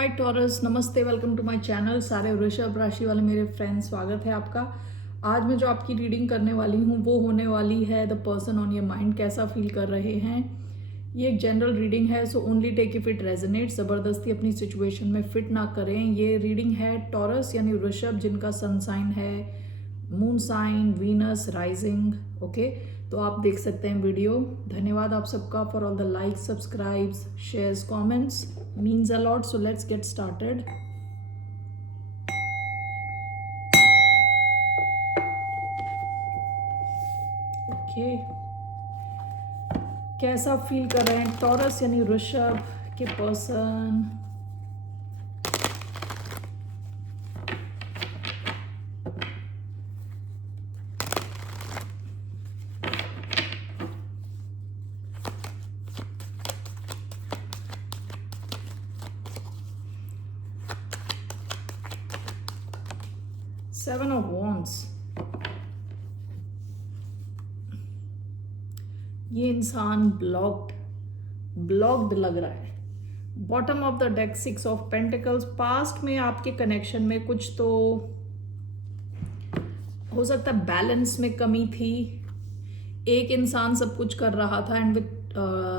हाय taurus, नमस्ते, welcome to my channel. सारे वृषभ राशि वाले मेरे फ्रेंड्स, स्वागत है आपका। आज मैं जो आपकी रीडिंग करने वाली हूँ वो होने वाली है the person on your mind, कैसा फील कर रहे हैं। ये एक जनरल रीडिंग है, so only take if it resonates. ज़बरदस्ती अपनी सिचुएशन में फिट ना करें। ये रीडिंग है टॉरस यानी वृषभ, जिनका सन साइन है moon sign, Venus, rising. Okay, तो आप देख सकते हैं वीडियो। धन्यवाद आप सबका for all the likes, subscribes, shares, comments, means a lot. So let's get started. Okay, कैसा फील कर रहे हैं टॉरस यानी वृषभ के पर्सन। Seven of wands. ये इंसान ब्लॉक्ड लग रहा है। Bottom of the deck six of pentacles. Past में आपके कनेक्शन में कुछ तो हो सकता है बैलेंस में कमी थी। एक इंसान सब कुछ कर रहा था एंड विद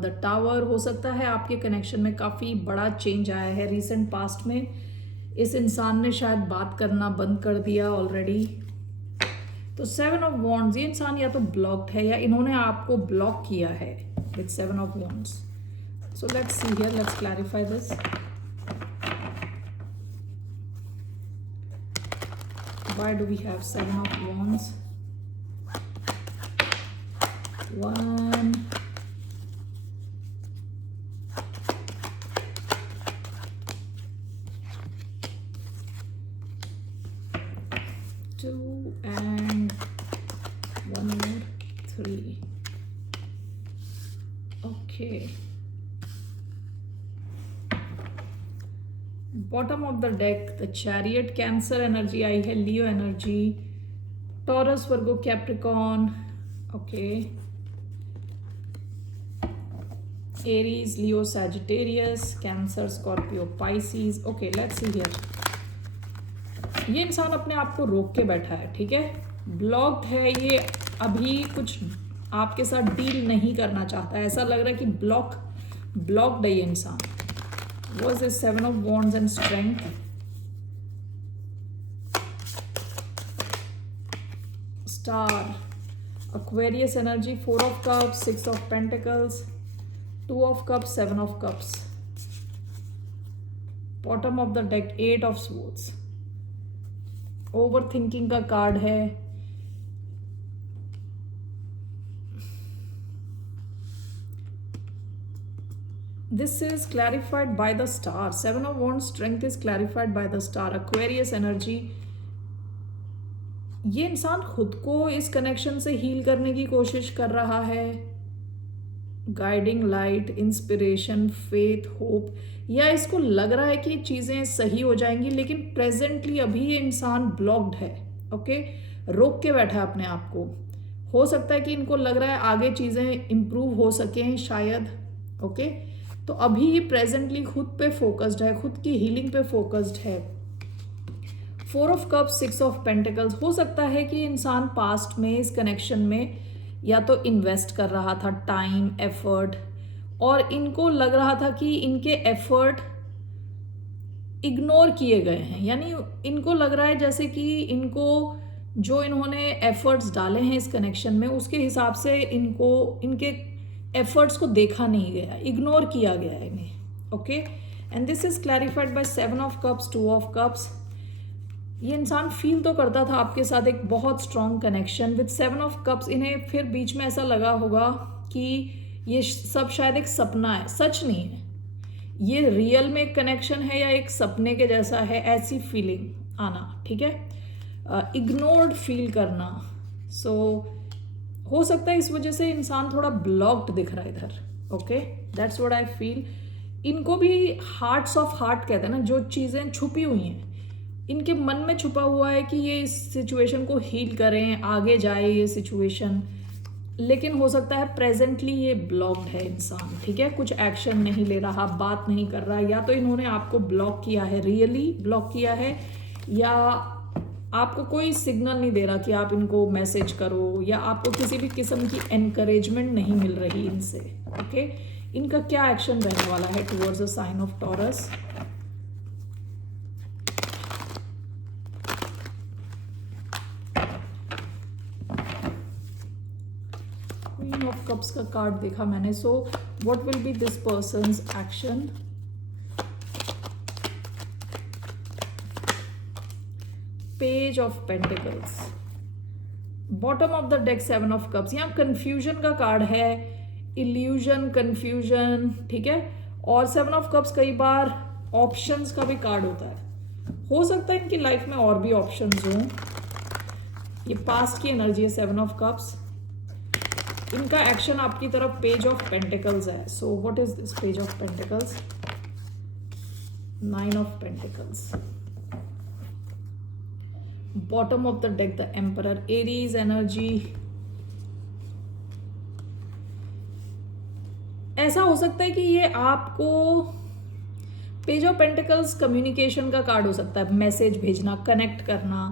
द टावर हो सकता है आपके कनेक्शन में काफ़ी बड़ा चेंज आया है रिसेंट पास्ट में। इस इंसान ने शायद बात करना बंद कर दिया ऑलरेडी। तो सेवन ऑफ वॉन्ड्स, ये इंसान या तो ब्लॉक्ड है या इन्होंने आपको ब्लॉक किया है with seven of wands. So let's see here, let's clarify this. Why do we have seven of wands? One, two, and one more, three. Okay. Bottom of the deck, the Chariot, Cancer energy आई है, Leo energy, Taurus, Virgo, Capricorn. Okay. Aries, Leo, Sagittarius, Cancer, Scorpio, Pisces. Okay, let's see here. ये इंसान अपने आप को रोक के बैठा है, ठीक है, ब्लॉक्ड है। ये अभी कुछ आपके साथ डील नहीं करना चाहता है। ऐसा लग रहा है कि ब्लॉक्ड है ये इंसान। Was is seven of wands and strength. Star, Aquarius energy, four of cups, six of pentacles, two of cups, seven of cups. Bottom of the deck eight of swords. Overthinking का card है। This is clarified by the star. Seven of wands, strength is clarified by the star. Aquarius energy, ये इंसान खुद को इस connection से heal करने की कोशिश कर रहा है। Guiding light, inspiration, faith, hope, या इसको लग रहा है कि चीज़ें सही हो जाएंगी, लेकिन प्रेजेंटली अभी ये इंसान ब्लॉक्ड है। ओके, रोक के बैठा है अपने आप को। हो सकता है कि इनको लग रहा है आगे चीज़ें इम्प्रूव हो सकें शायद। ओके, तो अभी ये प्रेजेंटली खुद पे फोकस्ड है, खुद की हीलिंग पे फोकस्ड है। Four of cups, six of pentacles. हो सकता है कि इंसान पास्ट में इस कनेक्शन में या तो इन्वेस्ट कर रहा था टाइम, एफर्ट, और इनको लग रहा था कि इनके एफर्ट इग्नोर किए गए हैं। यानी इनको लग रहा है जैसे कि इनको जो इन्होंने एफर्ट्स डाले हैं इस कनेक्शन में, उसके हिसाब से इनको इनके एफर्ट्स को देखा नहीं गया, इग्नोर किया गया है इन्हें। Okay, and this is clarified by seven of cups, to of cups. ये इंसान फील तो करता था आपके साथ एक बहुत strong connection with seven of cups. इन्हें फिर बीच में ऐसा लगा होगा कि ये सब शायद एक सपना है, सच नहीं है। ये रियल में एक कनेक्शन है या एक सपने के जैसा है, ऐसी फीलिंग आना, ठीक है, इग्नोर्ड फील करना। सो हो सकता है इस वजह से इंसान थोड़ा ब्लॉक्ड दिख रहा है इधर। Okay, that's what I feel. इनको भी हार्ट्स ऑफ हार्ट कहते हैं ना, जो चीज़ें छुपी हुई हैं इनके मन में छुपा हुआ है कि ये इस सिचुएशन को हील करें, आगे जाए ये सिचुएशन। लेकिन हो सकता है प्रेजेंटली ये ब्लॉक्ड है इंसान, ठीक है, कुछ एक्शन नहीं ले रहा, बात नहीं कर रहा, या तो इन्होंने आपको ब्लॉक किया है, रियली ब्लॉक किया है, या आपको कोई सिग्नल नहीं दे रहा कि आप इनको मैसेज करो, या आपको किसी भी किस्म की एनकरेजमेंट नहीं मिल रही इनसे। ओके, इनका क्या एक्शन रहने वाला है towards the sign of Taurus? Queen of cups का कार्ड देखा मैंने, so what will be this person's action? Page of pentacles, bottom of the deck seven of cups. यहाँ कंफ्यूजन का कार्ड है, इल्यूजन, कंफ्यूजन, ठीक है, और सेवन ऑफ कप्स कई बार ऑप्शंस का भी कार्ड होता है। हो सकता है इनकी लाइफ में और भी ऑप्शंस हों। ये पास्ट की एनर्जी है, सेवन ऑफ कप्स। इनका एक्शन आपकी तरफ पेज ऑफ पेंटिकल्स है। So what is this page of pentacles? Nine of pentacles, bottom of the deck the emperor, Aries energy. ऐसा हो सकता है कि ये आपको, पेज ऑफ पेंटिकल्स कम्युनिकेशन का कार्ड हो सकता है, मैसेज भेजना, कनेक्ट करना,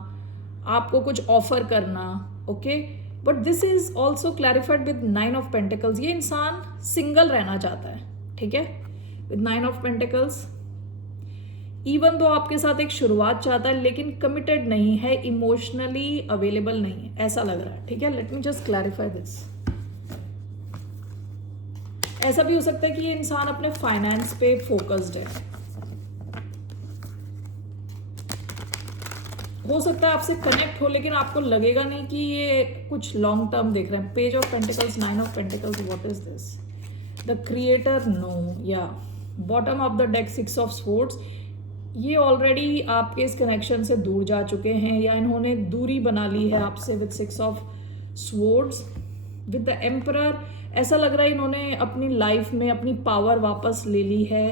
आपको कुछ ऑफर करना। Okay, but this is also clarified with nine of pentacles. ये इंसान सिंगल रहना चाहता है, ठीक है, with nine of pentacles. Even though आपके साथ एक शुरुआत चाहता है, लेकिन कमिटेड नहीं है, इमोशनली अवेलेबल नहीं है, ऐसा लग रहा है, ठीक है। Let me just clarify this. ऐसा भी हो सकता है कि ये इंसान अपने फाइनेंस पे फोकस्ड है। हो सकता है आपसे कनेक्ट हो, लेकिन आपको लगेगा नहीं कि ये कुछ लॉन्ग टर्म देख रहे हैं। Page of pentacles, nine of pentacles, what is this? The creator, no, या bottom of the deck six of swords. ये ऑलरेडी आपके इस कनेक्शन से दूर जा चुके हैं, या इन्होंने दूरी बना ली है आपसे with six of swords. With the emperor ऐसा लग रहा है इन्होंने अपनी लाइफ में अपनी पावर वापस ले ली है।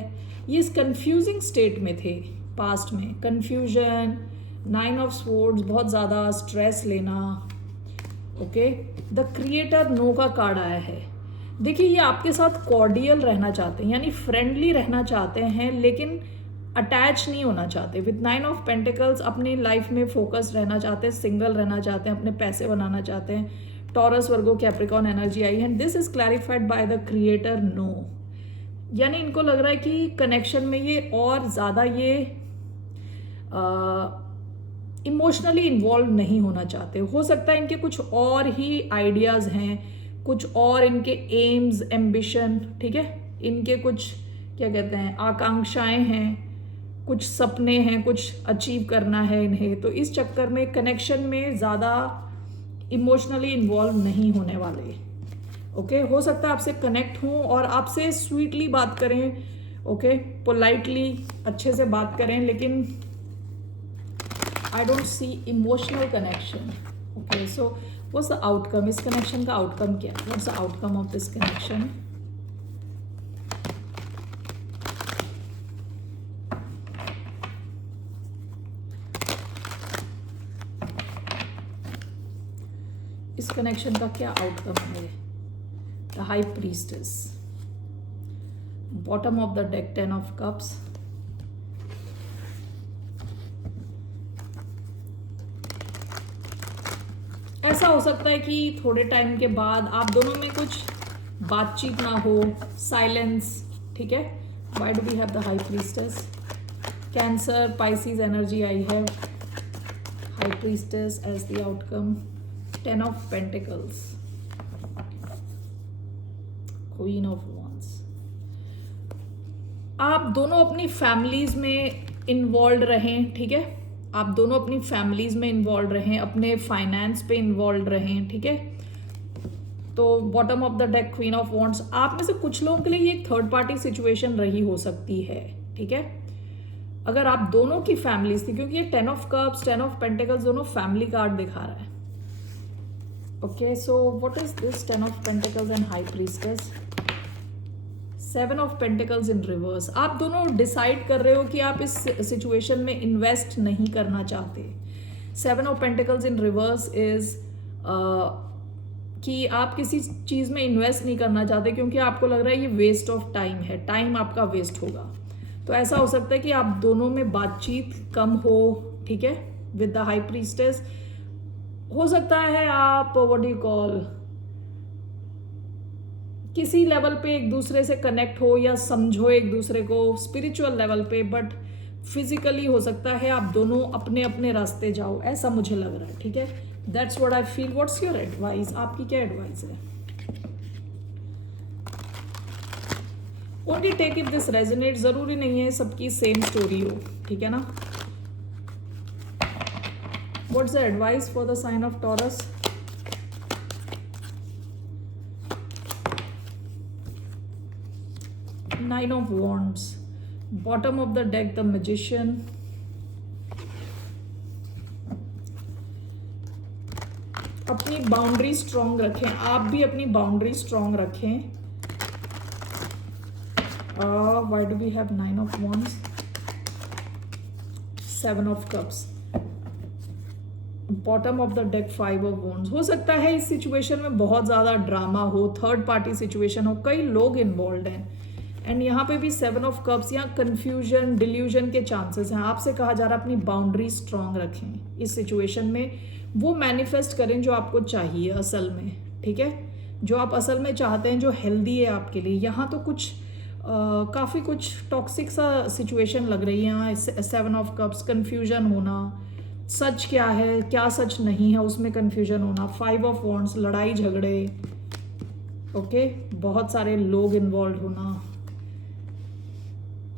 ये इस कंफ्यूजिंग स्टेट में थे पास्ट में, कंफ्यूजन, नाइन ऑफ स्वॉर्ड्स, बहुत ज़्यादा स्ट्रेस लेना। ओके, द क्रिएटर, नो का कार्ड आया है। देखिए, ये आपके साथ कॉर्डियल रहना चाहते हैं, यानी फ्रेंडली रहना चाहते हैं, लेकिन अटैच नहीं होना चाहते। विद नाइन ऑफ पेंटिकल्स अपनी लाइफ में फोकस रहना चाहते हैं, सिंगल रहना चाहते हैं, अपने पैसे बनाना चाहते हैं। टॉरस, वर्गो, कैप्रिकॉर्न एनर्जी आई है। This is clarified by the creator, no. यानी इनको लग रहा है कि कनेक्शन में ये और ज़्यादा ये इमोशनली इन्वॉल्व नहीं होना चाहते। हो सकता है इनके कुछ और ही आइडियाज़ हैं, कुछ और इनके एम्स, एम्बिशन, ठीक है, इनके कुछ क्या कहते हैं आकांक्षाएं हैं, कुछ सपने हैं, कुछ अचीव करना है इन्हें। तो इस चक्कर में कनेक्शन में ज़्यादा इमोशनली इन्वॉल्व नहीं होने वाले। ओके, हो सकता है आपसे कनेक्ट हों और आपसे स्वीटली बात करें, ओके, पोलाइटली, अच्छे से बात करें, लेकिन I don't see emotional connection. Okay, so what's the outcome? इस कनेक्शन का आउटकम क्या है? What's the outcome of this connection? इस कनेक्शन का क्या आउटकम है? The high priestess, bottom of the deck ten of cups, ऐसा हो सकता है कि थोड़े टाइम के बाद आप दोनों में कुछ बातचीत ना हो, साइलेंस, ठीक है। Why do we have the high priestess? Cancer, Pisces energy आई है, high priestess as the outcome, ten of pentacles, queen of wands. आप दोनों अपनी फैमिलीज में इन्वॉल्व रहें, ठीक है, आप दोनों अपनी फैमिलीज में इन्वॉल्व रहें, अपने फाइनेंस पे इन्वॉल्व रहें, ठीक है। तो bottom of the deck queen of wands, आप में से कुछ लोगों के लिए ये एक थर्ड पार्टी सिचुएशन रही हो सकती है, ठीक है, अगर आप दोनों की फैमिलीज थी, क्योंकि ये ten of cups, ten of pentacles दोनों फैमिली कार्ड दिखा रहा है। Okay, so what is this? Ten of pentacles and high priestess, seven of pentacles in reverse. आप दोनों डिसाइड कर रहे हो कि आप इस सिचुएशन में इन्वेस्ट नहीं करना चाहते। Seven of pentacles in reverse is कि आप किसी चीज़ में इन्वेस्ट नहीं करना चाहते क्योंकि आपको लग रहा है ये वेस्ट ऑफ टाइम है, टाइम आपका वेस्ट होगा। तो ऐसा हो सकता है कि आप दोनों में बातचीत कम हो, ठीक है, विद द हाई प्रीस्टेस। हो सकता है आप व्हाट डू यू कॉल किसी लेवल पे एक दूसरे से कनेक्ट हो या समझो एक दूसरे को स्पिरिचुअल लेवल पे, बट फिजिकली हो सकता है आप दोनों अपने अपने रास्ते जाओ, ऐसा मुझे लग रहा है, ठीक है। That's what I feel. What's your advice? आपकी क्या एडवाइस है? Only take if this resonate. जरूरी नहीं है सबकी सेम स्टोरी हो, ठीक है ना। What's the advice for the sign of Taurus? Nine of wands, bottom of the deck the magician, अपनी बाउंड्री स्ट्रॉन्ग रखें, आप भी अपनी बाउंड्री स्ट्रॉन्ग रखें। Why do we have nine of wands, seven of cups, bottom of the deck five of wands. हो सकता है इस सिचुएशन में बहुत ज़्यादा ड्रामा हो, थर्ड पार्टी सिचुएशन हो, कई लोग इन्वॉल्व हैं, एंड यहाँ पे भी सेवन ऑफ कप्स, यहाँ कंफ्यूजन डिल्यूजन के चांसेस हैं। आपसे कहा जा रहा है अपनी बाउंड्री स्ट्रॉन्ग रखें इस सिचुएशन में, वो मैनिफेस्ट करें जो आपको चाहिए असल में, ठीक है, जो आप असल में चाहते हैं, जो हेल्दी है आपके लिए। यहाँ तो कुछ काफ़ी कुछ टॉक्सिक सा सिचुएशन लग रही है। यहाँ सेवन ऑफ कप्स, कंफ्यूजन होना, सच क्या है क्या सच नहीं है उसमें कंफ्यूजन होना, फाइव ऑफ वॉन्ड्स, लड़ाई झगड़े, ओके, बहुत सारे लोग इन्वॉल्व होना।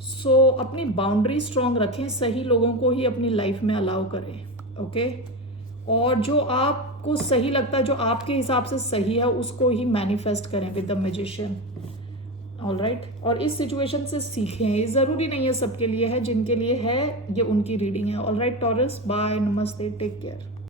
सो अपनी बाउंड्री स्ट्रॉन्ग रखें, सही लोगों को ही अपनी लाइफ में अलाउ करें, ओके, और जो आपको सही लगता है, जो आपके हिसाब से सही है, उसको ही मैनिफेस्ट करें विद द मैजिशियन। ऑलराइट, और इस सिचुएशन से सीखें। ये ज़रूरी नहीं है सबके लिए है, जिनके लिए है ये उनकी रीडिंग है। ऑलराइट टॉरस, बाय, नमस्ते, टेक केयर।